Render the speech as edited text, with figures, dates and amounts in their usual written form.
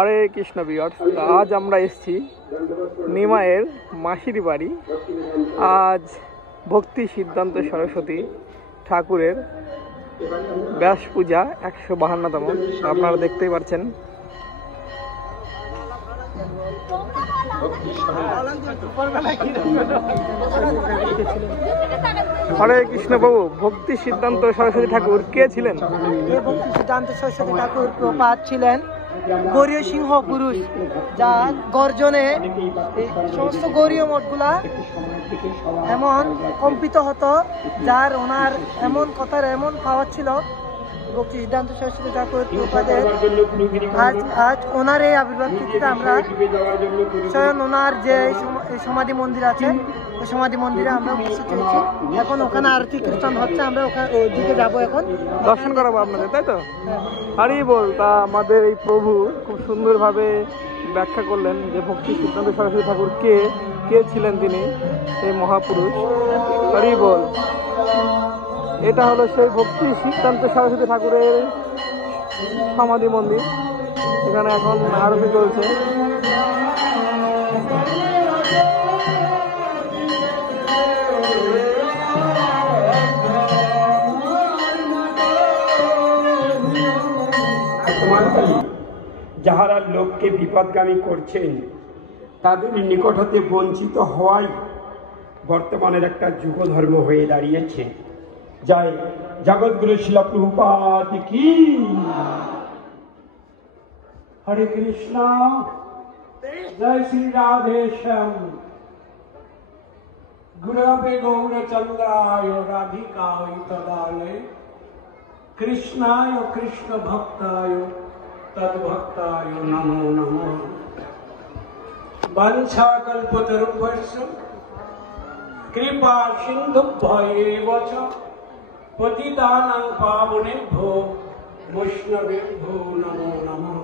হরে Krishna viewers, আজ আমরা এসেছি নিমাইয়ের মাসির বাড়ি। আজ ভক্তি সিদ্ধান্ত সরস্বতী ঠাকুরের ব্যাস পূজা 152তম। আপনারা দেখতেই পাচ্ছেন। হরে কৃষ্ণ বাবু, ভক্তি সিদ্ধান্ত সরস্বতী ঠাকুর কে ছিলেন? ভক্তি সিদ্ধান্ত সরস্বতী ঠাকুর প্রপাত ছিলেন গৌরীয় সিংহ পুরুষ, যা গর্জনে সমস্ত গৌরীয় মঠগুলা এমন কম্পিত হতো, যার ওনার এমন কথার এমন পাওয়ার ছিল। ভক্তি সিদ্ধান্ত সরস্বতী ঠাকুর প্রপাতের আজ ওনার এই আবির্ভাব তিথিতে আমরা স্বয়ং ওনার যে সমাধি মন্দির আছে, ওই সমাধি মন্দিরে আমরা উপস্থিত হয়েছি। এখন ওখানে আরতি কীর্তন হচ্ছে, আমরা ওদিকে যাবো, এখন দর্শন করাবো আপনাদের, তাই তো? হরি বল। তা আমাদের এই প্রভু খুব সুন্দরভাবে ব্যাখ্যা করলেন যে ভক্তি সিদ্ধান্ত সরস্বতী ঠাকুর কে ছিলেন, তিনি এই মহাপুরুষ। হরি বল। এটা হলো সেই ভক্তি সিদ্ধান্ত সরস্বতী ঠাকুরের সমাধি মন্দির। এখানে এখন আরতি চলছে। যাহারা লোককে বিপদগামী করছেন, তাদের নিকট হতে বঞ্চিত হওয়াই বর্তমানের একটা যুগ ধর্ম হয়ে দাঁড়িয়েছে। জয় জগৎগুরু শিল প্রভুপাদ কি। হরে কৃষ্ণ, জয় শ্রী রাধেশ্যাম। গুরবে গৌরচন্দ্রায় রাধিকায় তদালয়ে, কৃষ্ণায় কৃষ্ণ ভক্তায় তদ্ভক্তায় নমো নমঃ। বাঞ্ছা কল্পতরুভ্যশ্চ কৃপা সিন্ধুভ্যেব চ পতিতানাং পাবনেভ্যো বৈষ্ণবেভ্যো নমো নমঃ।